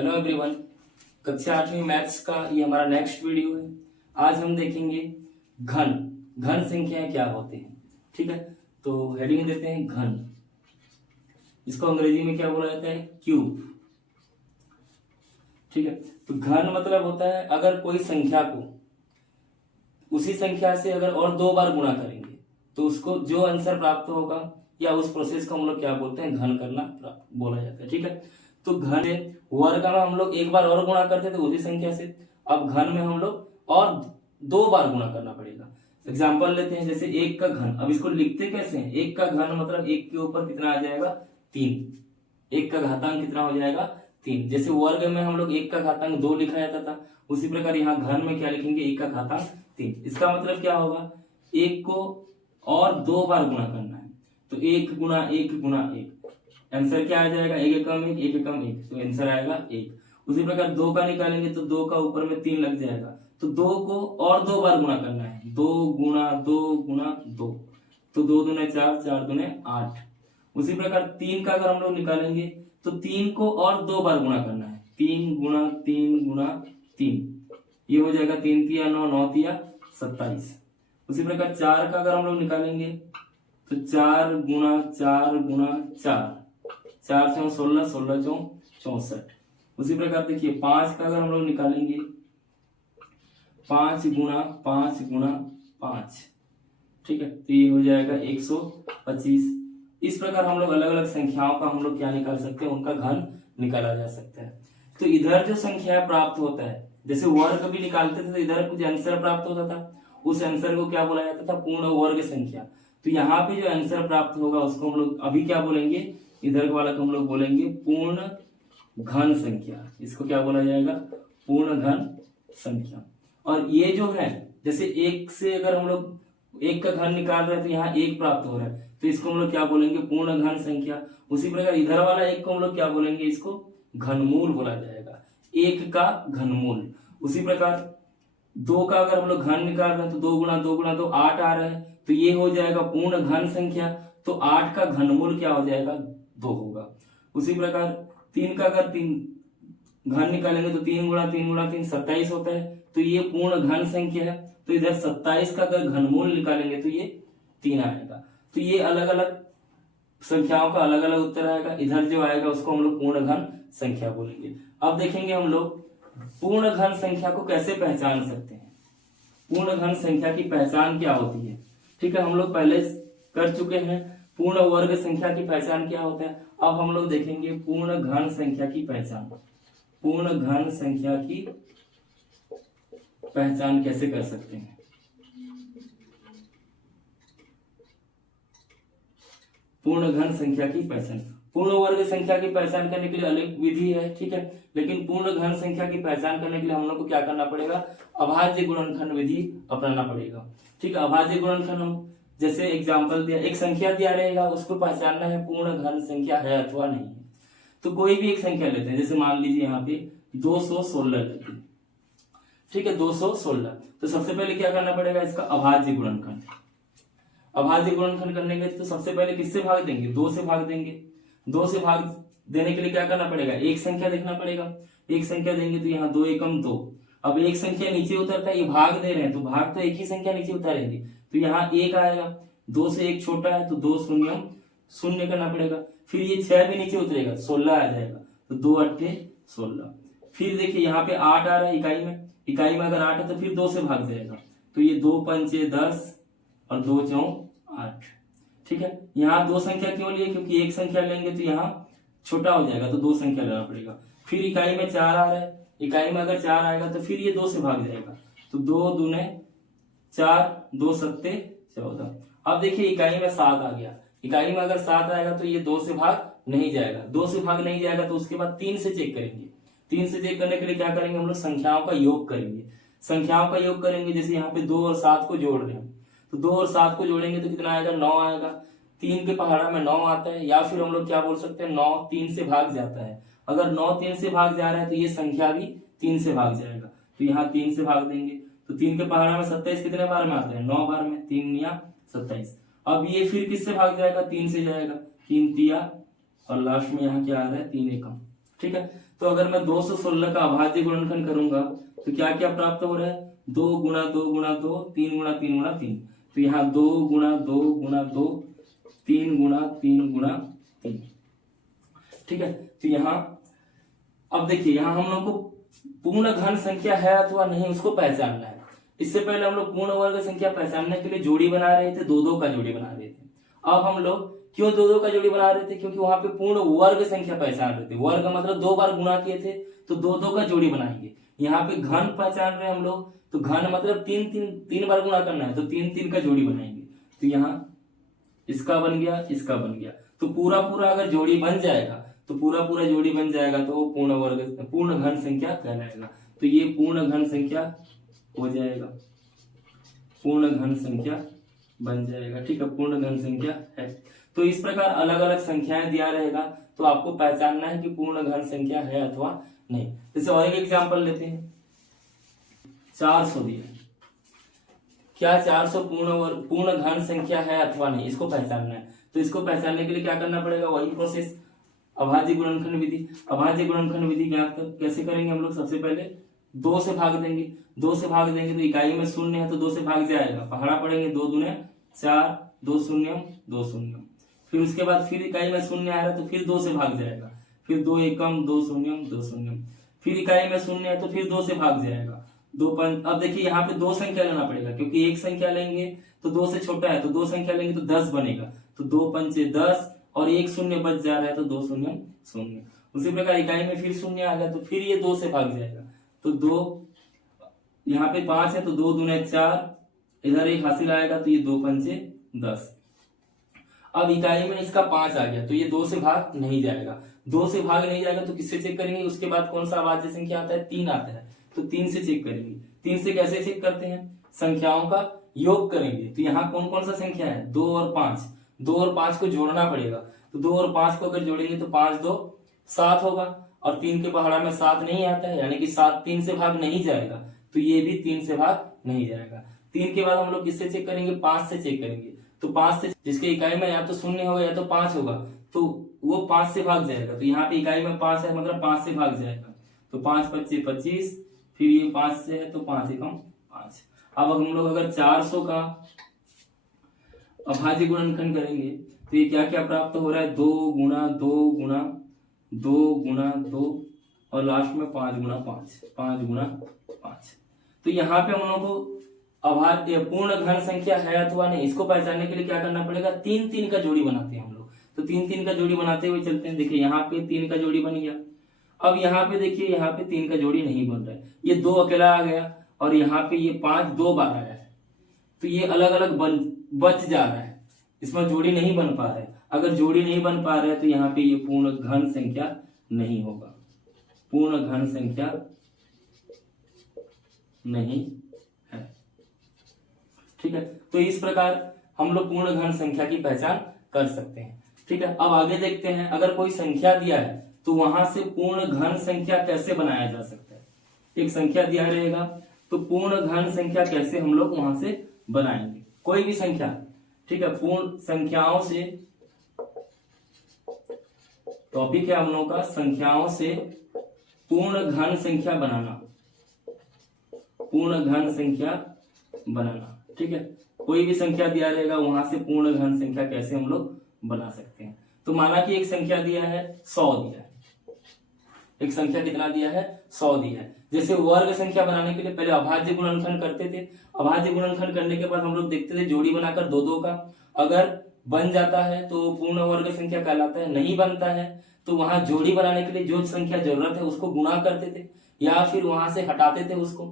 Hello everyone, कक्षा 8वीं maths का ये हमारा नेक्स्ट वीडियो है। आज हम देखेंगे घन घन संख्याएं क्या होते हैं। ठीक है, तो हेडिंग देते हैं घन। इसको अंग्रेजी में क्या बोला जाता है? क्यूब। ठीक है, तो घन मतलब होता है अगर कोई संख्या को उसी संख्या से अगर और 2 बार गुणा करेंगे तो उसको जो आंसर प्राप्त होगा या उस प्रोसेस को हम लोग क्या बोलते हैं? घन करना बोला जाता है। ठीक है, तो घन वर्ग में हम लोग 1 बार और गुणा करते थे उसी संख्या से, अब घन में हम लोग और 2 बार गुणा करना पड़ेगा। एग्जाम्पल लेते हैं, जैसे 1 का घन। अब इसको लिखते कैसे हैं? 1 का घन मतलब 1 के ऊपर कितना आ जाएगा? 3। 1 का घातांक कितना हो जाएगा? 3। जैसे वर्ग में हम लोग 1 का घातांक 2 लिखा जाता था, उसी प्रकार यहाँ घन में क्या लिखेंगे? 1 का घातांक 3। इसका मतलब क्या होगा? 1 को और 2 बार गुणा करना है, तो 1 गुणा 1 गुणा 1, आंसर क्या आ जाएगा? 1 एकम 1 1 एकम 1, तो आंसर आएगा 1। उसी प्रकार 2 का निकालेंगे तो 2 का ऊपर में 3 लग जाएगा, तो 2 को और 2 बार गुणा करना है, 2 गुणा 2 गुणा 2, तो 2 दूने 4 4 दूने 8। उसी प्रकार 3 का अगर हम लोग निकालेंगे तो 3 को और 2 बार गुणा करना है, 3 गुणा 3 गुणा 3, ये हो जाएगा 3 तिया 9 9 तिया 27। उसी प्रकार 4 का अगर हम लोग निकालेंगे तो 4 गुणा 4 गुणा 4, 4 चौ 16 16 चौ 64। उसी प्रकार देखिए 5 का अगर हम लोग निकालेंगे, 5 गुणा 5 गुणा 5, ठीक है, तो ये हो जाएगा 125। इस प्रकार हम लोग अलग अलग संख्याओं का हम लोग क्या निकाल सकते हैं? उनका घन निकाला जा सकता है। तो इधर जो संख्या प्राप्त होता है, जैसे वर्ग भी निकालते थे तो इधर कुछ आंसर प्राप्त होता था, उस आंसर को क्या बोला जाता था? पूर्ण वर्ग संख्या। तो यहाँ पे जो आंसर प्राप्त होगा उसको हम लोग अभी क्या बोलेंगे? इधर वाला को हम लोग बोलेंगे पूर्ण घन संख्या। इसको क्या बोला जाएगा? पूर्ण घन संख्या। और ये जो है, जैसे 1 से अगर हम लोग 1 का घन निकाल रहे हैं तो यहाँ 1 प्राप्त हो रहा है, तो इसको हम लोग क्या बोलेंगे? पूर्ण घन संख्या। उसी प्रकार इधर वाला 1 को हम लोग क्या बोलेंगे? इसको घनमूल बोला जाएगा, 1 का घनमूल। उसी प्रकार 2 का अगर हम लोग घन निकाल रहे हैं तो 2 गुणा 2 गुणा 2 8 आ रहा है, तो ये हो जाएगा पूर्ण घन संख्या। तो 8 का घनमूल क्या हो जाएगा? 2 होगा। उसी प्रकार 3 का अगर 3 घन निकालेंगे तो 3 गुणा 3 गुणा 3 27 होता है, तो ये पूर्ण घन संख्या है। तो इधर 27 का अगर घनमूल निकालेंगे तो ये 3 आएगा। तो ये अलग अलग संख्याओं का अलग अलग उत्तर आएगा। इधर जो आएगा उसको हम लोग पूर्ण घन संख्या बोलेंगे। अब देखेंगे हम लोग पूर्ण घन संख्या को कैसे पहचान सकते हैं। पूर्ण घन संख्या की पहचान क्या होती है? ठीक है, हम लोग पहले कर चुके हैं पूर्ण वर्ग संख्या की पहचान क्या होता है। अब हम लोग देखेंगे पूर्ण घन संख्या की पहचान। पूर्ण घन संख्या की पहचान कैसे कर सकते हैं? पूर्ण घन संख्या की पहचान, पूर्ण वर्ग संख्या की पहचान करने के लिए अलग विधि है, ठीक है, लेकिन पूर्ण घन संख्या की पहचान करने के लिए हम लोग को क्या करना पड़ेगा? अभाज्य गुणनखंड विधि अपनाना पड़ेगा। ठीक है, अभाज्य गुणनखंड हम जैसे एग्जांपल दिया, एक संख्या दिया रहेगा, उसको पहचानना है पूर्ण घन संख्या है अथवा नहीं है। तो कोई भी एक संख्या लेते हैं, जैसे मान लीजिए यहाँ पे 216 लेते हैं, ठीक है, 216। तो सबसे पहले क्या करना पड़ेगा? इसका अभाज्य गुणनखंड। अभाज्य गुणनखंड करने के तो सबसे पहले किससे भाग देंगे? 2 से भाग देंगे। 2 से भाग देने के लिए क्या करना पड़ेगा? एक संख्या देखना पड़ेगा। एक संख्या देंगे तो यहाँ 2 एकम 2। अब एक संख्या नीचे उतरता है, ये भाग दे रहे हैं तो भाग तो एक ही संख्या नीचे उतारेंगे, तो यहाँ 1 आएगा। 2 से 1 छोटा है तो 2 शून्य शून्य करना पड़ेगा। फिर ये 6 भी नीचे उतरेगा, 16 आ जाएगा, तो 2 अट्ठे 16। फिर देखिए यहाँ पे 8 आ रहा है इकाई में, इकाई में अगर 8 है तो फिर 2 से भाग जाएगा, तो ये 2 पंचे 10 और 2 चौ 8। ठीक है, यहाँ 2 संख्या क्यों लिए? क्योंकि एक संख्या लेंगे तो यहाँ छोटा हो जाएगा, तो 2 संख्या लेना पड़ेगा। फिर इकाई में 4 आ रहा है, इकाई में अगर 4 आएगा तो फिर ये 2 से भाग जाएगा, तो 2 दूने 4 2 सत्ते 14। अब देखिए इकाई में 7 आ गया, इकाई में अगर 7 आएगा तो ये 2 से भाग नहीं जाएगा। 2 से भाग नहीं जाएगा तो उसके बाद 3 से चेक करेंगे। 3 से चेक करने के लिए क्या करेंगे? हम लोग संख्याओं का योग करेंगे। संख्याओं का योग करेंगे, जैसे यहाँ पे 2 और 7 को जोड़ रहे हैं, तो 2 और 7 को जोड़ेंगे तो कितना आएगा? 9 आएगा। 3 के पहाड़ा में 9 आता है, या फिर हम लोग क्या बोल सकते हैं? 9 3 से भाग जाता है। अगर 9 3 से भाग जा रहा है तो ये संख्या भी 3 से भाग जाएगा, तो यहाँ 3 से भाग देंगे, तो 3 के पहाड़ा में 27 कितने बार में आता है? 9 बार में, 3 या 27। अब ये फिर किससे भाग जाएगा? 3 से जाएगा, 3 तिया, और लास्ट में यहाँ क्या आ रहा है? 3 एकम। ठीक है, तो अगर मैं 216 का अभाज्य गुणनखंड करूंगा तो क्या क्या प्राप्त हो रहा है, 2 गुणा 2 गुणा 2, 3 गुणा 3 गुणा 3। तो यहाँ 2 गुणा 2 गुणा 2, 3 गुणा 3 गुणा 3। ठीक है, तो यहाँ अब देखिए यहाँ हम लोग को पूर्ण घन संख्या है अथवा नहीं उसको पहचानना है। इससे पहले हम लोग पूर्ण वर्ग संख्या पहचानने के लिए जोड़ी बना रहे थे, 2-2 का जोड़ी बना रहे थे। अब हम लोग क्यों 2-2 का जोड़ी बना रहे थे, क्योंकि वहां पे पूर्ण वर्ग संख्या पहचान रहे थे। वर्ग मतलब 2 बार गुणा किए थे तो 2-2 का जोड़ी बनाएंगे। यहाँ पे घन पहचान रहे हम लोग, तो घन मतलब 3 बार गुणा करना है, तो 3 का जोड़ी बनाएंगे। तो यहाँ इसका बन गया, इसका बन गया, तो पूरा अगर जोड़ी बन जाएगा तो पूरा जोड़ी बन जाएगा तो वो पूर्ण घन संख्या कहलाएगा। तो ये पूर्ण घन संख्या हो जाएगा, पूर्ण घन संख्या बन जाएगा। ठीक है, पूर्ण घन संख्या है। तो इस प्रकार अलग अलग संख्याएं दिया रहेगा, तो आपको पहचानना है कि पूर्ण घन संख्या है अथवा नहीं। जैसे और एक एग्जांपल लेते हैं, 400 दिया, क्या 400 पूर्ण घन संख्या है अथवा नहीं, इसको पहचानना है। तो इसको पहचानने के लिए क्या करना पड़ेगा, वही प्रोसेस, अभाज्य गुणनखंड विधि। अभाज्य गुणनखंड विधि ज्ञात कैसे करेंगे हम लोग, सबसे पहले 2 से भाग देंगे। 2 से भाग देंगे तो इकाई में शून्य है तो 2 से भाग जाएगा, पहाड़ा पड़ेंगे, 2 दूने 4, 2 शून्य 2 शून्य। फिर उसके बाद फिर इकाई में शून्य आ रहा है तो फिर 2 से भाग जाएगा, फिर 2 एकम 2 शून्य 2 शून्य। फिर इकाई में शून्य है तो फिर 2 से भाग जाएगा, 2 पंच। अब देखिए यहाँ पे 2 संख्या लेना पड़ेगा, क्योंकि एक संख्या लेंगे तो 2 से छोटा है, तो 2 संख्या लेंगे तो 10 बनेगा, तो 2 पंचे 10 और एक शून्य बच जा रहा है तो 2 शून्य शून्य। उसी प्रकार इकाई में फिर शून्य आ गया तो फिर ये 2 से भाग जाएगा, तो 2 यहाँ पे 5 है तो 2 दूने 4, इधर एक हासिल आएगा तो ये 2 पंचे 10। अब इकाई में इसका 5 आ गया तो ये 2 से भाग नहीं जाएगा। 2 से भाग नहीं जाएगा तो किससे चेक करेंगे, उसके बाद कौन सा अभाज्य संख्या आता है, 3 आता है, तो 3 से चेक करेंगे। 3 से कैसे चेक करते हैं, संख्याओं का योग करेंगे। तो यहाँ कौन कौन सा संख्या है, 2 और 5, 2 और 5 को जोड़ना पड़ेगा। तो 2 और 5 को अगर जोड़ेंगे तो 5 2 7 होगा, और 3 के पहाड़ा में 7 नहीं आता है, यानी कि 7 3 से भाग नहीं जाएगा, तो ये भी 3 से भाग नहीं जाएगा। 3 के बाद हम लोग किससे चेक करेंगे, 5 से चेक करेंगे। तो 5 से, जिसके इकाई में या तो शून्य होगा या तो 5 होगा, तो वो 5 से भाग जाएगा। तो यहाँ पे इकाई में 5 है मतलब 5 से भाग जाएगा, तो 5 25 25, फिर ये 5 से है तो 5 एकम 5। अब हम लोग अगर 400 का अभाज्य गुणनखंड करेंगे तो ये क्या क्या प्राप्त हो रहा है, 2 गुणा 2 गुणा 2 गुणा 2 और लास्ट में 5 गुणा 5, 5 गुणा 5। तो यहाँ पे हम लोगों को अभाज्य पूर्ण घन संख्या है अथवा नहीं, इसको पहचानने के लिए क्या करना पड़ेगा, 3-3 का जोड़ी बनाते हैं हम लोग। तो 3-3 का जोड़ी बनाते हुए चलते हैं। देखिए यहाँ पे 3 का जोड़ी बन गया। अब यहाँ पे देखिए, यहाँ पे 3 का जोड़ी नहीं बन रहा है, ये 2 अकेला आ गया, और यहाँ पे ये 5 2 बार आया है, तो ये अलग अलग बच जा रहा है, इसमें जोड़ी नहीं बन पा रहा है। अगर जोड़ी नहीं बन पा रहा है तो यहाँ पे ये पूर्ण घन संख्या नहीं होगा, पूर्ण घन संख्या नहीं है। ठीक है, तो इस प्रकार हम लोग पूर्ण घन संख्या की पहचान कर सकते हैं। ठीक है, अब आगे देखते हैं, अगर कोई संख्या दिया है तो वहां से पूर्ण घन संख्या कैसे बनाया जा सकता है। एक संख्या दिया रहेगा तो पूर्ण घन संख्या कैसे हम लोग वहां से बनाएंगे, कोई भी संख्या। ठीक है, पूर्ण संख्याओं से, टॉपिक है हम लोगों का संख्याओं से पूर्ण घन संख्या बनाना, पूर्ण घन संख्या बनाना। ठीक है, कोई भी संख्या दिया रहेगा वहां से पूर्ण घन संख्या कैसे हम लोग बना सकते हैं। तो माना कि एक संख्या दिया है 100 दिया है, एक संख्या कितना दिया है, 100 दिया है। जैसे वर्ग संख्या बनाने के लिए पहले अभाज्य गुणनखंड करते थे, अभाज्य गुणनखंड करने के बाद हम लोग देखते थे जोड़ी बनाकर 2-2 का, अगर बन जाता है तो पूर्ण वर्ग संख्या कहलाता है, नहीं बनता है तो वहां जोड़ी बनाने के लिए जो संख्या जरूरत है उसको गुणा करते थे या फिर वहां से हटाते थे उसको।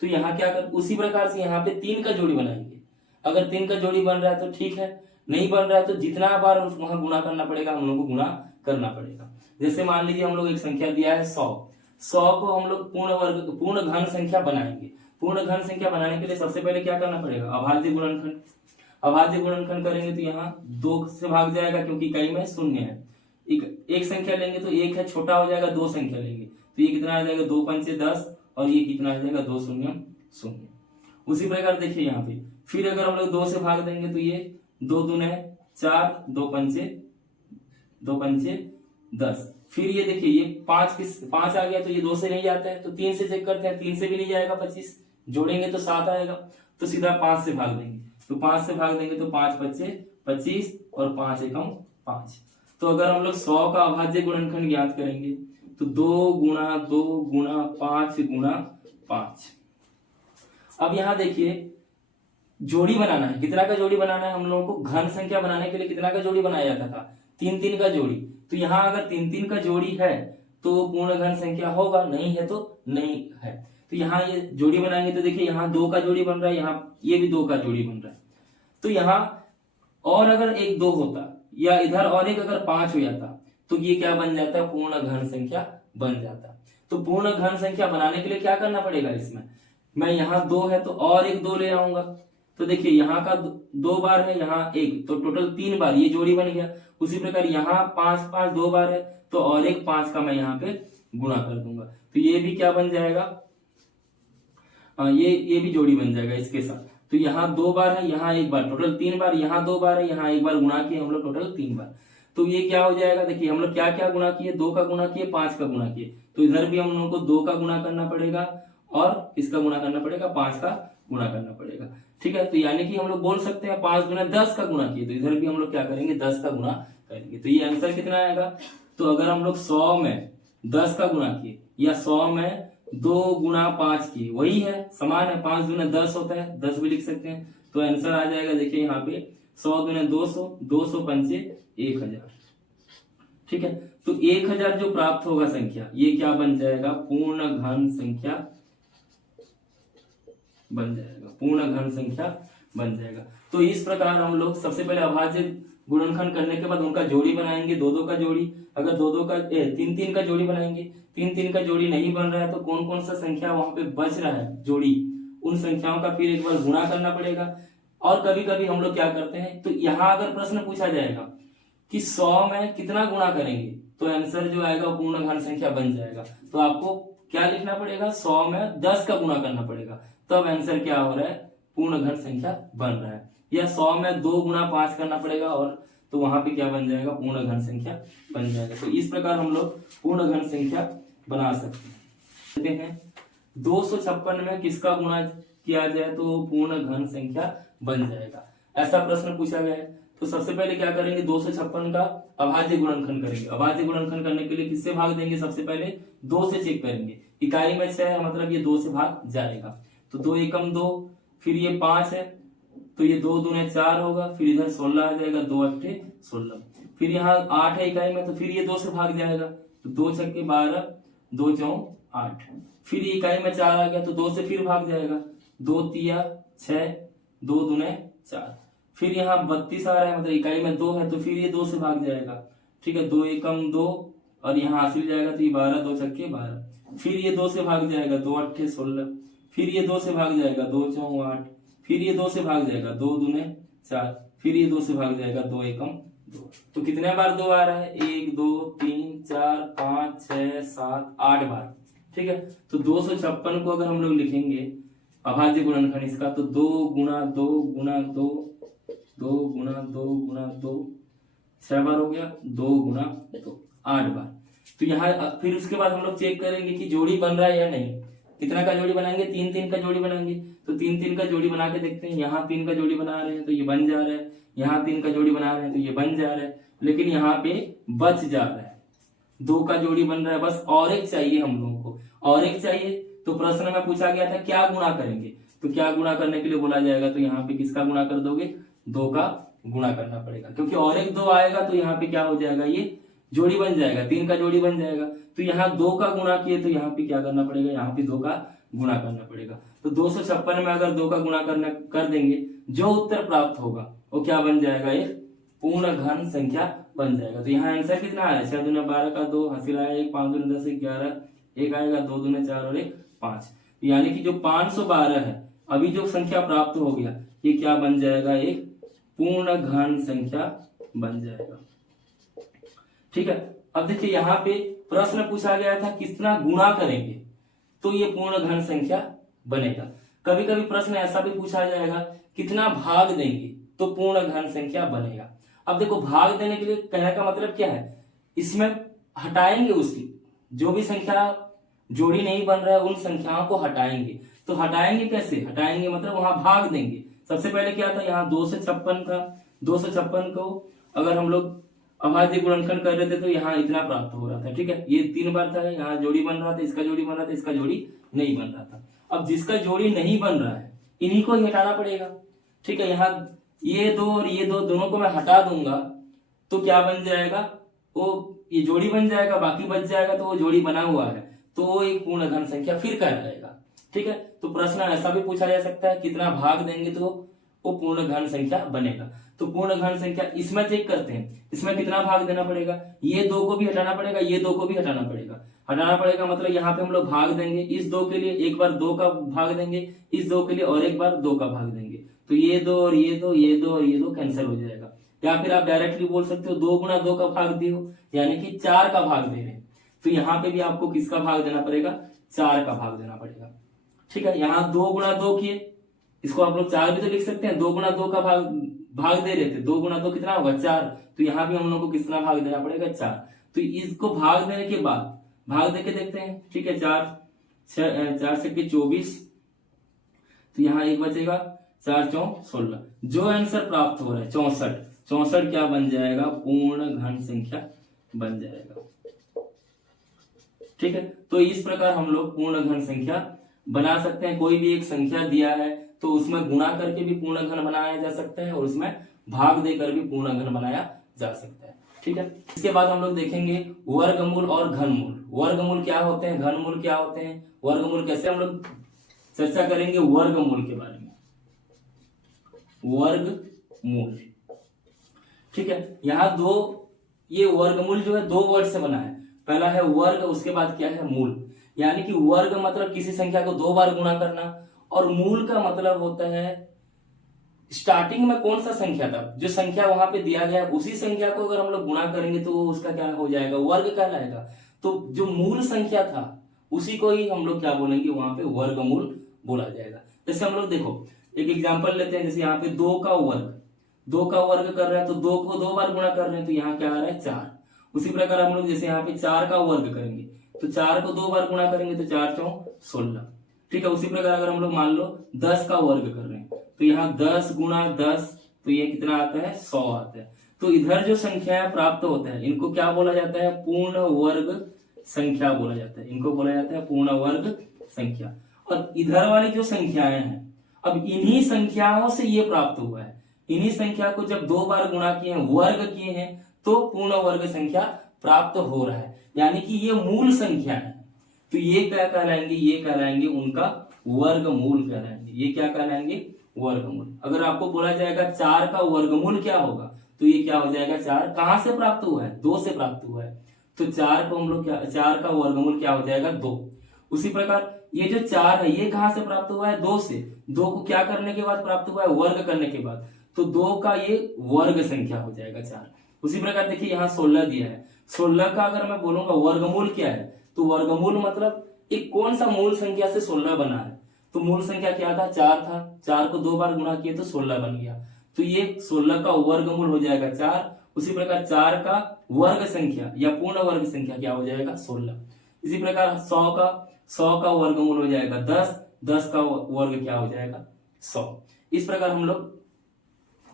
तो यहाँ क्या कर, उसी प्रकार से यहाँ पे 3 का जोड़ी बनाएंगे। अगर 3 का जोड़ी बन रहा है तो ठीक है, नहीं बन रहा है तो जितना बार वहां गुणा करना पड़ेगा हम लोग को गुणा करना पड़ेगा। जैसे मान लीजिए हम लोग एक संख्या दिया है 100, 100 को हम लोग पूर्ण घन संख्या बनाएंगे। पूर्ण घन संख्या बनाने के लिए सबसे पहले क्या करना पड़ेगा, अभाज्य गुणनखंड। अभाज्य गुणनखंड करेंगे तो यहाँ 2 से भाग जाएगा क्योंकि इकाई में शून्य है। एक संख्या लेंगे तो 1 है, छोटा हो जाएगा, 2 संख्या लेंगे तो ये कितना आ जाएगा, 2 पंचे 10 और ये कितना आ जाएगा, 2 शून्य शून्य। उसी प्रकार देखिए यहाँ पे फिर अगर हम लोग 2 से भाग देंगे तो ये 2 दूने 4, 2 पंचे 10, फिर ये देखिए ये 5 आ गया, तो ये 2 से नहीं जाता है, तो 3 से चेक करते हैं, 3 से भी नहीं जाएगा, 25 जोड़ेंगे तो 7 आएगा, तो सीधा 5 से भाग देंगे, तो 5 से भाग देंगे तो 5 बच्चे 25 और 5 एकम 5। तो अगर हम लोग 100 का अभाज्य गुणनखंड ज्ञात करेंगे तो 2 गुणा 2 गुणा 5 गुणा 5। अब यहां देखिए जोड़ी बनाना है, कितना का जोड़ी बनाना है हम लोगों को? घन संख्या बनाने के लिए कितना का जोड़ी बनाया जाता था? 3-3 का जोड़ी। तो यहाँ अगर 3-3 का जोड़ी है तो पूर्ण घन संख्या होगा, नहीं है तो नहीं है। तो यहाँ ये जोड़ी बनाएंगे तो देखिए यहाँ 2 का जोड़ी बन रहा है, यहाँ ये भी 2 का जोड़ी बन रहा है। तो यहाँ और अगर एक 2 होता या इधर और एक अगर 5 हो जाता तो ये क्या बन जाता है? पूर्ण घन संख्या बन जाता। तो पूर्ण घन संख्या बनाने के लिए क्या करना पड़ेगा? इसमें मैं यहाँ 2 है तो और एक 2 ले आऊंगा, तो देखिए यहाँ का 2 बार है, यहाँ 1, तो टोटल 3 बार ये जोड़ी बन गया। उसी प्रकार यहाँ 5 5 2 बार है तो और एक 5 का मैं यहाँ पे गुणा कर दूंगा, तो ये भी क्या बन जाएगा? ये भी जोड़ी बन जाएगा इसके साथ। तो यहाँ 2 बार है, यहाँ 1 बार, टोटल 3 बार, यहाँ 2 बार है, यहाँ 1 बार गुणा किए हम लोग, टोटल 3 बार। तो ये क्या हो जाएगा? देखिए हम लोग क्या क्या गुणा किए? 2 का गुणा किए, 5 का गुणा किए, तो इधर भी हम लोगों को 2 का गुणा करना पड़ेगा और किसका गुणा करना पड़ेगा? 5 का गुणा करना पड़ेगा। ठीक है, तो यानी कि हम लोग बोल सकते हैं 5 गुना 10 का गुणा किए, तो इधर भी हम लोग क्या करेंगे? 10 का गुणा करेंगे। तो ये आंसर कितना आएगा? तो अगर हम लोग 100 में 10 का गुणा किए या 100 में 2 गुणा 5 किए, वही है, समान है, 5 गुना 10 होता है, 10 भी लिख सकते हैं। तो आंसर आ जाएगा, देखिए यहाँ पे 100 गुना 200, 200 पंचे 1000। ठीक है, तो 1000 जो प्राप्त होगा संख्या, ये क्या बन जाएगा? पूर्ण घन संख्या बन जाएगा, पूर्ण घन संख्या बन जाएगा। तो इस प्रकार हम लोग सबसे पहले अभाज्य गुणनखंड करने के बाद उनका जोड़ी बनाएंगे, 2-2 का जोड़ी। अगर 2-2 का 3-3 का जोड़ी बनाएंगे, 3-3 का जोड़ी नहीं बन रहा है तो कौन कौन सा संख्या वहां पे बच रहा है जोड़ी, उन संख्याओं का फिर एक बार गुणा करना पड़ेगा। और कभी कभी हम लोग क्या करते हैं, तो यहाँ अगर प्रश्न पूछा जाएगा कि 100 में कितना गुणा करेंगे, तो आंसर जो आएगा वो पूर्ण घन संख्या बन जाएगा। तो आपको क्या लिखना पड़ेगा? 100 में 10 का गुणा करना पड़ेगा, तब आंसर क्या हो रहा है? पूर्ण घन संख्या बन रहा है। या 100 में 2 गुणा 5 करना पड़ेगा, और तो वहां पे क्या बन जाएगा? पूर्ण घन संख्या बन जाएगा। तो इस प्रकार हम लोग पूर्ण घन संख्या बना सकते हैं। 256 में किसका गुणा किया जाए तो पूर्ण घन संख्या बन जाएगा, ऐसा प्रश्न पूछा गया है। तो सबसे पहले क्या करेंगे? 256 का अभाज्य गुणनखंड करेंगे। अभाज्य गुणनखंड करने के लिए किससे भाग देंगे? सबसे पहले 2 से चेक करेंगे, इकाई में 6 है, मतलब ये 2 से भाग जाएगा। तो 2 एकम 2, फिर ये 5 है तो ये 2 दूने 4 होगा, फिर इधर 16 आ जाएगा, 2 अट्ठे 16, फिर यहाँ 8 है इकाई में, तो फिर ये 2 से भाग जाएगा, तो 2 छक्के 12, 2 चौक 8, फिर ये इकाई में 4 आ गया तो 2 से फिर भाग जाएगा, 2 तिया 6, 2 दूने 4, फिर यहाँ 32 आ रहा है, मतलब इकाई में 2 है तो फिर ये 2 से भाग जाएगा। ठीक है, 2 एकम 2 और यहाँ हासिल जाएगा तो ये 12, 2 छक्के 12, फिर ये 2 से भाग जाएगा, 2 अट्ठे 16, फिर ये 2 से भाग जाएगा, 2 चौक 8, फिर ये 2 से भाग जाएगा, 2 दूने 4, फिर ये 2 से भाग जाएगा, 2 एकम 2। तो कितने बार 2 आ रहा है? 1 2 3 4 5 6 7 8 बार। ठीक है, तो 256 को अगर हम लोग लिखेंगे अभाज्य गुणनखंड इसका, तो 2 गुणा 2 गुणा 2, 2 गुणा 2 गुणा 2, 6 बार हो गया, 2 गुणा 2 8 बार। तो यहाँ फिर उसके बाद हम लोग चेक करेंगे कि जोड़ी बन रहा है या नहीं। कितना का जोड़ी बनाएंगे? 3-3 का जोड़ी बनाएंगे। तो 3-3 का जोड़ी बना के देखते हैं। यहाँ 3 का जोड़ी बना रहे हैं तो ये बन जा रहा है, यहाँ 3 का जोड़ी बना रहे हैं तो ये बन जा रहा है, लेकिन यहाँ पे बच जा रहा है, 2 का जोड़ी बन रहा है, बस और एक चाहिए हम लोगों को, और एक चाहिए। तो प्रश्न में पूछा गया था क्या गुणा करेंगे, तो क्या गुणा करने के लिए बोला जाएगा, तो यहाँ पे किसका गुणा कर दोगे? 2 का गुणा करना पड़ेगा, क्योंकि और एक 2 आएगा तो यहाँ पे क्या हो जाएगा? ये जोड़ी बन जाएगा, 3 का जोड़ी बन जाएगा। तो यहाँ 2 का गुणा किए तो यहाँ पे क्या करना पड़ेगा? यहाँ पे 2 का गुणा करना पड़ेगा। तो 256 में अगर 2 का गुणा कर देंगे, जो उत्तर प्राप्त होगा वो क्या बन जाएगा? एक पूर्ण घन संख्या बन जाएगा। तो यहाँ आंसर कितना आया? 6 दूने 12 का 2, हासिल आया 1, 5 दूने 10 11, 1 आएगा, 2 दूने 4 और 1 5, यानी कि जो 512 है अभी जो संख्या प्राप्त हो गया, ये क्या बन जाएगा? एक पूर्ण घन संख्या बन जाएगा। ठीक है, अब देखिए यहाँ पे प्रश्न पूछा गया था कितना गुणा करेंगे तो ये पूर्ण घन संख्या बनेगा। कभी कभी प्रश्न ऐसा भी पूछा जाएगा कितना भाग देंगे तो पूर्ण घन संख्या बनेगा। अब देखो भाग देने के लिए कहने का मतलब क्या है, इसमें हटाएंगे उसकी, जो भी संख्या जोड़ी नहीं बन रहा है उन संख्याओं को हटाएंगे। तो हटाएंगे कैसे, हटाएंगे मतलब वहां भाग देंगे। सबसे पहले क्या था, यहाँ 256 था, 256 को अगर हम लोग अभाज्य गुणनखंड कर रहे थे तो यहाँ इतना प्राप्त हो रहा था, ठीक है। ये 3 बार था, यहाँ जोड़ी बन रहा था, इसका जोड़ी बन रहा था, इसका जोड़ी नहीं बन रहा था। अब जिसका जोड़ी नहीं बन रहा है इन्हीं को ही हटाना पड़ेगा, ठीक है। यहाँ ये 2 और ये 2 दोनों को मैं हटा दूंगा तो क्या बन जाएगा, वो ये जोड़ी बन जाएगा, बाकी बच जाएगा, तो वो जोड़ी बना हुआ है तो वो एक पूर्ण घन संख्या फिर कहलाएगा, ठीक है। तो प्रश्न ऐसा भी पूछा जा सकता है, कितना भाग देंगे तो वो पूर्ण घन संख्या बनेगा। तो पूर्ण घन संख्या इसमें चेक करते हैं, इसमें कितना भाग देना पड़ेगा, ये 2 को भी हटाना पड़ेगा, ये 2 को भी हटाना पड़ेगा। हटाना पड़ेगा मतलब यहाँ पे हम लोग भाग देंगे, इस 2 के लिए एक बार 2 का भाग देंगे, इस 2 के लिए और एक बार 2 का भाग देंगे, तो ये 2 और ये 2, ये 2 और ये 2 कैंसिल हो जाएगा। या फिर आप डायरेक्टली बोल सकते हो 2 गुना 2 का भाग दियो, यानी कि 4 का भाग दे रहे हैं, तो यहाँ पे भी आपको किसका भाग देना पड़ेगा, 4 का भाग देना पड़ेगा, ठीक है। यहाँ 2 गुना 2 किए, इसको आप लोग 4 भी तो लिख सकते हैं, 2 गुना 2 का भाग दे रहे थे, 2 गुना 2 कितना होगा 4, तो यहाँ भी हम लोग को कितना भाग देना पड़ेगा 4। तो इसको भाग देने के बाद भाग देके देखते हैं, ठीक है। 4 से 24, तो यहाँ एक बचेगा, 4 4 16, जो आंसर प्राप्त हो रहा है 64, 64 क्या बन जाएगा, पूर्ण घन संख्या बन जाएगा, ठीक है। तो इस प्रकार हम लोग पूर्ण घन संख्या बना सकते हैं। कोई भी एक संख्या दिया है तो उसमें गुणा करके भी पूर्ण घन बनाया जा सकता है और उसमें भाग देकर भी पूर्ण घन बनाया जा सकता है, ठीक है। इसके बाद हम लोग देखेंगे वर्गमूल और घनमूल। वर्गमूल क्या होते हैं, घनमूल क्या होते हैं, वर्गमूल कैसे, हम लोग चर्चा करेंगे वर्गमूल के बारे में। वर्गमूल, ठीक है। यहाँ ये वर्गमूल जो है 2 वर्ड से बना है, पहला है वर्ग, उसके बाद क्या है मूल। यानी कि वर्ग मतलब किसी संख्या को 2 बार गुणा करना, और मूल का मतलब होता है स्टार्टिंग में कौन सा संख्या था, जो संख्या वहां पे दिया गया उसी संख्या को अगर हम लोग गुणा करेंगे तो उसका क्या हो जाएगा, वर्ग कहलाएगा। तो जो मूल संख्या था उसी को ही हम लोग क्या बोलेंगे, वहां पे वर्गमूल बोला जाएगा। जैसे हम लोग देखो एक एग्जांपल लेते हैं, जैसे यहाँ पे 2 का वर्ग कर रहे हैं, तो 2 को 2 बार गुणा कर रहे हैं, तो यहाँ क्या आ रहा है 4। उसी प्रकार हम लोग जैसे यहाँ पे 4 का वर्ग करेंगे, तो 4 को 2 बार गुणा करेंगे तो 4 4 16, ठीक है। उसी प्रकार अगर हम लोग मान लो 10 का वर्ग कर रहे हैं, तो यहाँ 10 गुणा 10, तो ये कितना आता है 100 आता है। तो इधर जो संख्या प्राप्त होता है इनको क्या बोला जाता है, पूर्ण वर्ग संख्या बोला जाता है, इनको बोला जाता है पूर्ण वर्ग संख्या। और इधर वाली जो संख्याएं हैं, अब इन्हीं संख्याओं से ये प्राप्त हुआ है, इन्हीं संख्या को जब 2 बार गुणा किए हैं, वर्ग किए हैं, तो पूर्ण वर्ग संख्या प्राप्त हो रहा है, यानी कि ये मूल संख्या है। तो ये क्या कहलाएंगे, ये कहलाएंगे उनका वर्गमूल कहलाएंगे। ये क्या कहलाएंगे, वर्गमूल। अगर आपको बोला जाएगा 4 का वर्गमूल क्या होगा, तो ये क्या हो जाएगा, 4 कहां से प्राप्त हुआ है, 2 से प्राप्त हुआ है, तो 4 को हम लोग 4 का वर्गमूल क्या हो जाएगा 2। उसी प्रकार ये जो 4 है ये कहां से प्राप्त हुआ है, 2 से। 2 को क्या करने के बाद प्राप्त हुआ है, वर्ग करने के बाद, तो 2 का ये वर्ग संख्या हो जाएगा 4। उसी प्रकार देखिए यहाँ 16 दिया है, 16 का अगर मैं बोलूंगा वर्गमूल क्या है, तो वर्गमूल मतलब एक कौन सा मूल संख्या से 16 बना है, तो मूल संख्या क्या था, 4 था, 4 को 2 बार गुणा किए तो 16 बन गया, तो ये 16 का वर्गमूल हो जाएगा 4। उसी प्रकार 4 का वर्ग संख्या या पूर्ण वर्ग संख्या क्या हो जाएगा 16। इसी प्रकार 100 का वर्गमूल हो जाएगा 10, 10 का वर्ग क्या हो जाएगा 100। इस प्रकार हम लोग,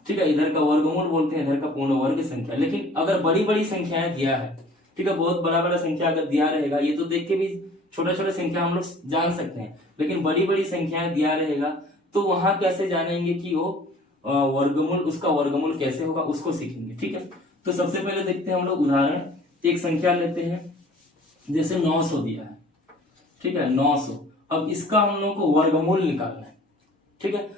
ठीक है, इधर का वर्गमूल बोलते हैं, इधर का पूर्ण वर्ग संख्या। लेकिन अगर बड़ी बड़ी संख्याएं दिया है, ठीक है, बहुत बड़ा बड़ा संख्या अगर दिया रहेगा, ये तो देख के भी छोटा छोटा संख्या हम लोग जान सकते हैं, लेकिन बड़ी बड़ी संख्याएं दिया रहेगा तो वहां कैसे जानेंगे कि वो वर्गमूल, उसका वर्गमूल कैसे होगा, उसको सीखेंगे, ठीक है। तो सबसे पहले देखते हैं हम लोग उदाहरण, एक संख्या लेते हैं, जैसे 900 दिया है, ठीक है, 900। अब इसका हम लोग को वर्गमूल निकालना है, ठीक है।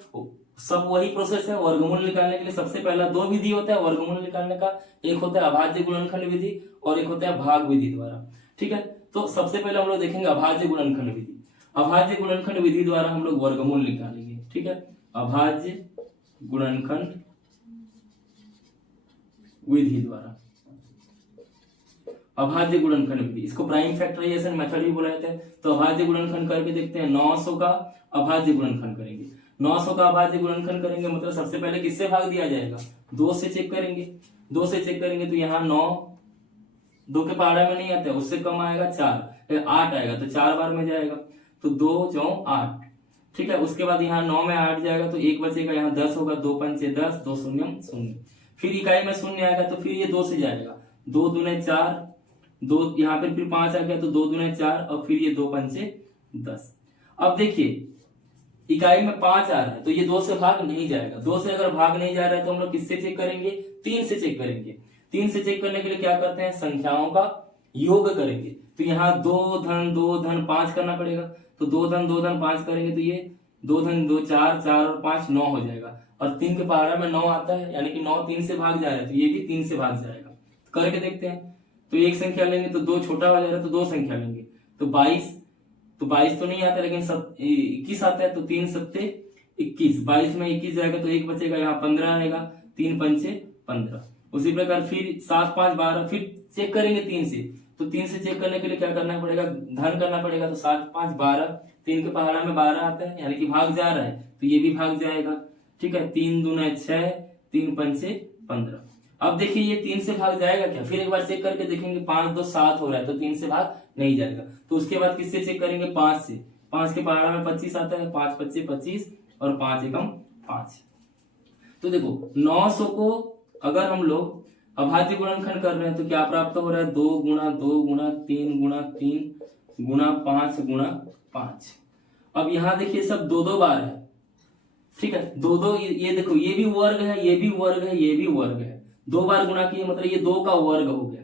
सब वही प्रोसेस है, वर्गमूल निकालने के लिए सबसे पहला 2 विधि होता है वर्गमूल निकालने का, एक होता है अभाज्य गुणनखंड विधि और एक होता है भाग विधि द्वारा, ठीक है। तो सबसे पहले हम लोग देखेंगे अभाज्य गुणनखंड विधि। अभाज्य गुणनखंड विधि द्वारा हम लोग वर्गमूल निकालेंगे, ठीक है, अभाज्य गुणनखंड विधि द्वारा, अभाज्य गुणनखंड विधि, इसको प्राइम फैक्टराइजेशन मेथड भी बोला जाता है। तो अभाज्य गुणनखंड करके देखते हैं, 900 का अभाज्य गुणनखंड करेंगे, 900 का अभाज्य गुणनखंड करेंगे मतलब सबसे पहले किससे भाग दिया जाएगा, 2 से चेक करेंगे, 2 से चेक करेंगे तो यहाँ 9 2 के पहाड़ा में नहीं आता है, उससे कम आएगा 4, 8 आएगा तो 4 बार में जाएगा, तो 2 4 8, ठीक है। उसके बाद यहाँ 9 में 8 जाएगा तो 1 बचेगा, यहाँ 10 होगा, 2 पंचे 10, 2 शून्य 0, फिर इकाई में 0 आएगा तो फिर ये 2 से जाएगा, 2 दूने 4, 2 यहाँ पे फिर 5 आ गया तो 2 दूने 4 और फिर ये 2 पंचे 10। अब देखिए इकाई में 5 आ रहा है तो ये 2 से भाग नहीं जाएगा, 2 से अगर भाग नहीं जा रहा है तो हम लोग किससे चेक करेंगे, 3 से चेक करेंगे। 3 से चेक करने के लिए क्या करते हैं, संख्याओं का योग करेंगे, तो यहाँ 2 धन 2 धन 5 करना पड़ेगा, तो 2 धन 2 धन 5 करेंगे तो ये 2 धन 2 4, 4 और 5 9 हो जाएगा, और 3 के पहाड़ा में 9 आता है, यानी कि 9 3 से भाग जा रहा है तो ये भी 3 से भाग जाएगा। तो करके देखते हैं, तो एक संख्या लेंगे तो 2 छोटा हो जा रहा है तो 2 संख्या लेंगे, तो 22, तो 22 तो नहीं आता लेकिन 21 आता है, तो 3 सत्ते 21, 22 में 21 जाएगा तो 1 बचेगा, यहाँ 15 आएगा, 3 पंचे 15। उसी प्रकार फिर 7 5 12, फिर चेक करेंगे 3 से, तो 3 से चेक करने के लिए क्या करना पड़ेगा, धन करना पड़ेगा, तो 7 5 12, 3 के पहाड़ा में 12 आता है यानी कि भाग जा रहा है तो ये भी भाग जाएगा, ठीक है। 3 दूने 6, 3 पंचे 15। अब देखिए ये 3 से भाग जाएगा क्या, फिर एक बार चेक करके देखेंगे, 5 2 7 हो रहा है तो 3 से भाग नहीं जाएगा, तो उसके बाद किससे चेक करेंगे, 5 से। 5 के पहाड़ा में 25 आता है, 5 पच्चे 25 और 5 एकम 5। तो देखो 900 को अगर हम लोग अभाज्य गुणनखंड कर रहे हैं तो क्या प्राप्त हो रहा है, 2 गुणा 2 गुणा 3 गुणा 3 गुणा 5 गुणा 5। अब यहाँ देखिए सब 2 बार है, ठीक है, 2 ये देखो ये भी वर्ग है, ये भी वर्ग है, ये भी वर्ग है, 2 बार गुणा किए मतलब ये 2 का वर्ग हो गया,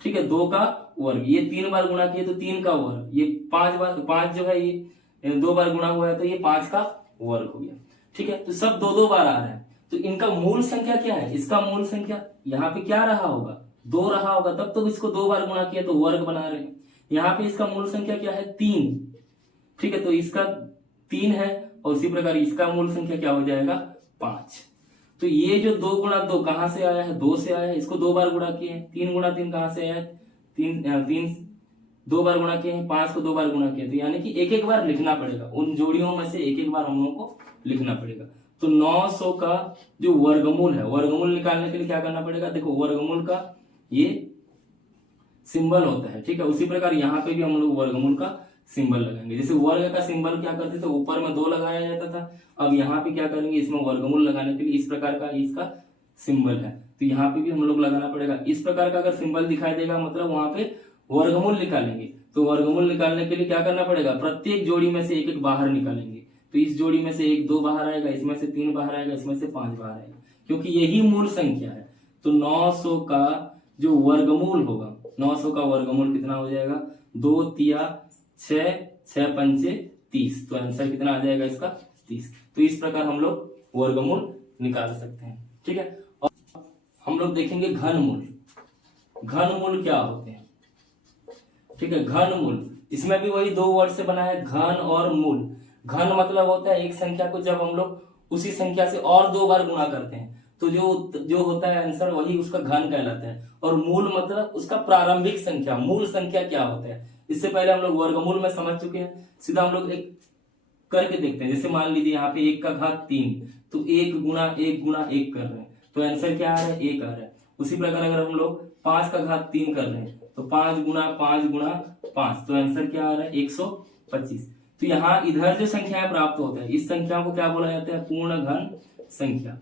ठीक है, 2 का वर्ग। ये 3 बार गुणा किए तो 3 का वर्ग, ये 5 बार 5 जो है ये 2 बार गुणा हुआ है तो ये 5 का वर्ग हो गया, ठीक है। तो सब 2 बार आ रहा है, तो इनका मूल संख्या क्या है, इसका मूल संख्या यहाँ पे क्या रहा होगा, 2 रहा होगा, तब तो इसको 2 बार गुणा किया तो वर्ग बना रहे हैं। यहाँ पे इसका मूल संख्या क्या है, 3, ठीक है, तो इसका 3 है, और उसी प्रकार इसका मूल संख्या क्या हो जाएगा, 5। तो ये जो 2 गुणा 2 कहां से आया है, 2 से आया है, इसको 2 बार गुणा किए हैं। 3 गुणा 3 कहां से आया है, 3 2 बार गुणा किए हैं, 5 को 2 बार गुणा किया, तो यानी कि एक एक बार लिखना पड़ेगा, उन जोड़ियों में से एक एक बार हम लोगों को लिखना पड़ेगा। तो 900 का जो वर्गमूल है, वर्गमूल निकालने के लिए क्या करना पड़ेगा, देखो वर्गमूल का ये सिंबल होता है, ठीक है। उसी प्रकार यहाँ पे भी हम लोग वर्गमूल का सिंबल लगाएंगे, जैसे वर्ग का सिंबल क्या करते थे, ऊपर में 2 लगाया जाता था, अब यहाँ पे क्या करेंगे, इसमें वर्गमूल लगाने के लिए इस प्रकार का इसका सिंबल है, तो यहाँ पे भी हम लोग लगाना पड़ेगा। इस प्रकार का अगर सिंबल दिखाई देगा मतलब वहां पे वर्गमूल निकालेंगे, तो वर्गमूल निकालने के लिए क्या करना पड़ेगा, प्रत्येक जोड़ी में से एक एक बाहर निकालेंगे, तो इस जोड़ी में से 1 2 बाहर आएगा, इसमें से 3 बाहर आएगा, इसमें से 5 बाहर आएगा, क्योंकि यही मूल संख्या है। तो 900 का जो वर्गमूल होगा, 900 का वर्गमूल कितना हो जाएगा, 2 तिया 6, 6 पंचे 30, तो आंसर कितना आ जाएगा इसका, 30। तो इस प्रकार हम लोग वर्गमूल निकाल सकते हैं, ठीक है। और हम लोग देखेंगे घनमूल। घनमूल क्या होते हैं, ठीक है, घनमूल, इसमें भी वही 2 वर्ड से बना है, घन और मूल। घन मतलब होता है एक संख्या को जब हम लोग उसी संख्या से और 2 बार गुणा करते हैं तो जो होता है आंसर वही उसका घन कहलाता है, और मूल मतलब उसका प्रारंभिक संख्या, मूल संख्या क्या होता है। इससे पहले हम लोग वर्गमूल में समझ चुके हैं, सीधा हम लोग एक करके देखते हैं। जैसे मान लीजिए यहाँ पे 1 का घात 3, तो 1 गुणा 1 गुणा 1 कर रहे हैं, तो आंसर क्या आ रहा है, 1 आ रहा है। उसी प्रकार अगर हम लोग 5 का घात 3 कर रहे हैं तो 5 गुणा 5 गुणा 5, तो आंसर क्या आ रहा है, 125। तो यहाँ इधर जो संख्याएं प्राप्त होता है, इस संख्याओं को क्या बोला जाता है, पूर्ण घन संख्या।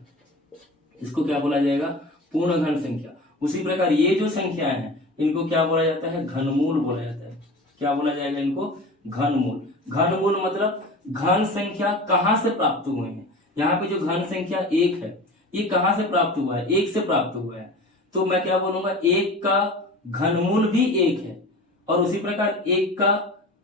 इसको क्या बोला जाएगा, पूर्ण घन संख्या। उसी प्रकार ये जो संख्याएं हैं इनको क्या बोला जाता है, घनमूल बोला जाता है। क्या बोला जाएगा इनको, घनमूल। घनमूल मतलब घन संख्या कहां से प्राप्त हुए हैं। यहाँ पे जो घन संख्या 1 है ये कहां से प्राप्त हुआ है, 1 से प्राप्त हुआ है, तो मैं क्या बोलूंगा, 1 का घनमूल भी 1 है, और उसी प्रकार 1 का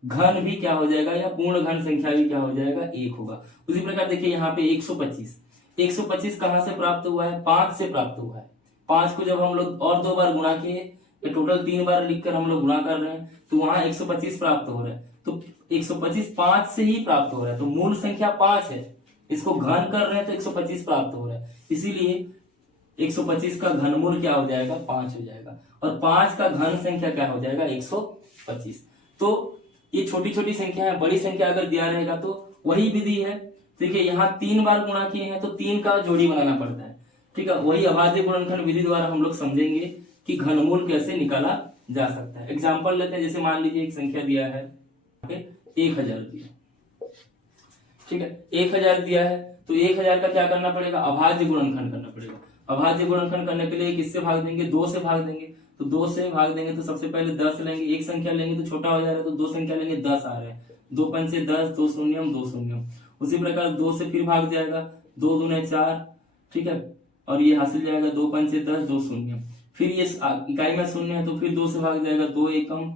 घन भी क्या हो जाएगा, या पूर्ण घन संख्या भी क्या हो जाएगा, 1 होगा। उसी प्रकार देखिए यहाँ पे 125 कहां से प्राप्त हुआ है, 5 से प्राप्त हुआ है। 5 को जब हम लोग और 2 बार गुणा किए, टोटल 3 बार लिखकर हम लोग गुणा कर रहे हैं, तो वहां 125 प्राप्त हो रहा है, तो 125 5 से ही प्राप्त हो रहा है, तो मूल संख्या 5 है, इसको घन कर रहे हैं तो 125 प्राप्त हो रहा है, इसीलिए 125 का घनमूल क्या हो जाएगा, 5 हो जाएगा, और 5 का घन संख्या क्या हो जाएगा, 125। तो ये छोटी छोटी संख्या है, बड़ी संख्या अगर दिया रहेगा तो वही विधि है। देखिए यहाँ 3 बार गुणा किए हैं तो 3 का जोड़ी बनाना पड़ता है, ठीक है। वही अभाज्य गुणनखंड विधि द्वारा हम लोग समझेंगे कि घनमूल कैसे निकाला जा सकता है। एग्जाम्पल लेते हैं, जैसे मान लीजिए एक संख्या दिया है 1000 दिया, ठीक है, 1000 दिया है, तो 1000 का क्या करना पड़ेगा, अभाज्य गुणनखंड करना पड़ेगा। अभाज्य गुणनखंड करने के लिए किससे भाग देंगे, 2 से भाग देंगे। तो 2 से भाग देंगे तो सबसे पहले 10 लेंगे, एक संख्या लेंगे तो छोटा हो जा रहा है, तो 2 संख्या लेंगे, 10 आ रहा है, 2 पंचे 10, 2 शून्यम 2 शून्यम। उसी प्रकार 2 से फिर भाग जाएगा, 2 दूने 4, ठीक है, और ये हासिल जाएगा 2 पंचे 10, 2 शून्यम। फिर ये इकाई में शून्य है तो फिर 2 से भाग जाएगा, 2 एकम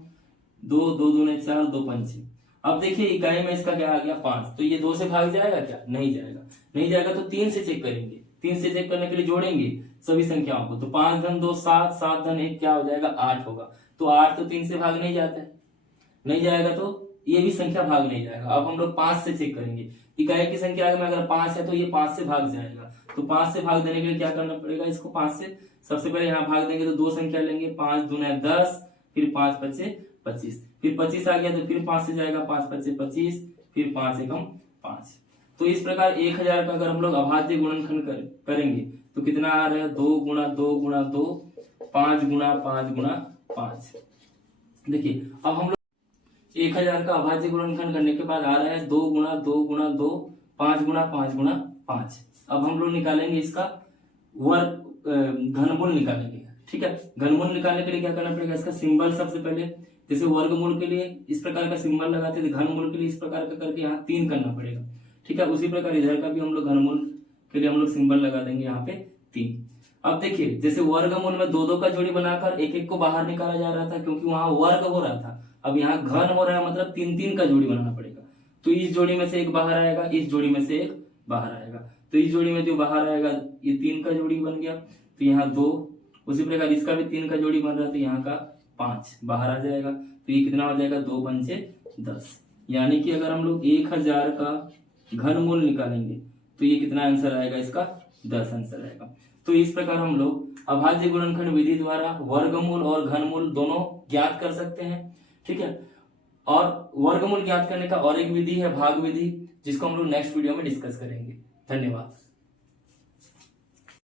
2, 2 दूने 4, 2 पंचे। अब देखिए इकाई में इसका क्या आ गया 5, तो ये 2 से भाग जाएगा क्या, नहीं जाएगा। नहीं जाएगा तो 3 से चेक करेंगे, 3 से चेक करने के लिए जोड़ेंगे सभी संख्याओं को, तो 5 धन 2 7, 7 धन 1 क्या हो जाएगा, 8 होगा। तो 8 तो 3 से भाग नहीं जाता है, नहीं जाएगा तो ये भी संख्या भाग नहीं जाएगा। अब हम लोग 5 से चेक करेंगे, इकाई की संख्या में अगर 5 है तो ये 5 से भाग जाएगा। तो 5 से भाग देने के लिए क्या करना पड़ेगा, इसको 5 से सबसे पहले यहाँ भाग देंगे तो 2 संख्या लेंगे, 5 दूने 10, फिर 5 पचे 25, फिर 25 आ गया तो फिर 5 से जाएगा, 5 पचे 25, फिर 5 एकम 5। तो इस प्रकार 1000 का अगर हम लोग अभाज्य गुणनखंड करेंगे तो कितना आ रहा है, 2 गुणा 2 गुणा 2, 5 गुणा 5 गुणा 5। देखिए अब हम लोग 1000 का अभाज्य गुणनखंड करने के बाद आ रहा है 2 गुणा 2 गुणा 2, 5 गुणा 5 गुणा 5। अब हम लोग निकालेंगे इसका घनमूल निकालेंगे, ठीक है। घनमूल निकालने के लिए क्या करना पड़ेगा, इसका सिंबल सबसे पहले, जैसे वर्गमूल के लिए इस प्रकार का सिंबल लगाते थे, घनमूल के लिए इस प्रकार का करके यहाँ 3 करना पड़ेगा, ठीक है। उसी प्रकार इधर का भी हम लोग घनमूल के लिए हम लोग सिंबल लगा देंगे यहाँ पे 3। अब देखिए जैसे वर्गमूल में 2 2 का जोड़ी बनाकर एक एक को बाहर निकाला जा रहा था, क्योंकि वहां वर्ग हो रहा था। अब यहाँ घन हो रहा है, मतलब 3 3 का जोड़ी बनाना पड़ेगा। तो इस जोड़ी में से एक बाहर आएगा, इस जोड़ी में से एक बाहर आएगा, तो इस जोड़ी में जो बाहर आएगा ये 3 का जोड़ी बन गया, तो यहाँ 2। उसी प्रकार इसका भी 3 का जोड़ी बन रहा है, तो यहाँ का 5 बाहर आ जाएगा, तो ये कितना हो जाएगा, 2 पंचे 10। यानी कि अगर हम लोग 1000 का घनमूल निकालेंगे तो ये कितना आंसर आएगा, इसका 10 आंसर आएगा। तो इस प्रकार हम लोग अभाज्य गुणनखंड विधि द्वारा वर्गमूल और घनमूल दोनों ज्ञात कर सकते हैं, ठीक है। और वर्गमूल ज्ञात करने का और एक विधि है भाग विधि, जिसको हम लोग नेक्स्ट वीडियो में डिस्कस करेंगे। धन्यवाद।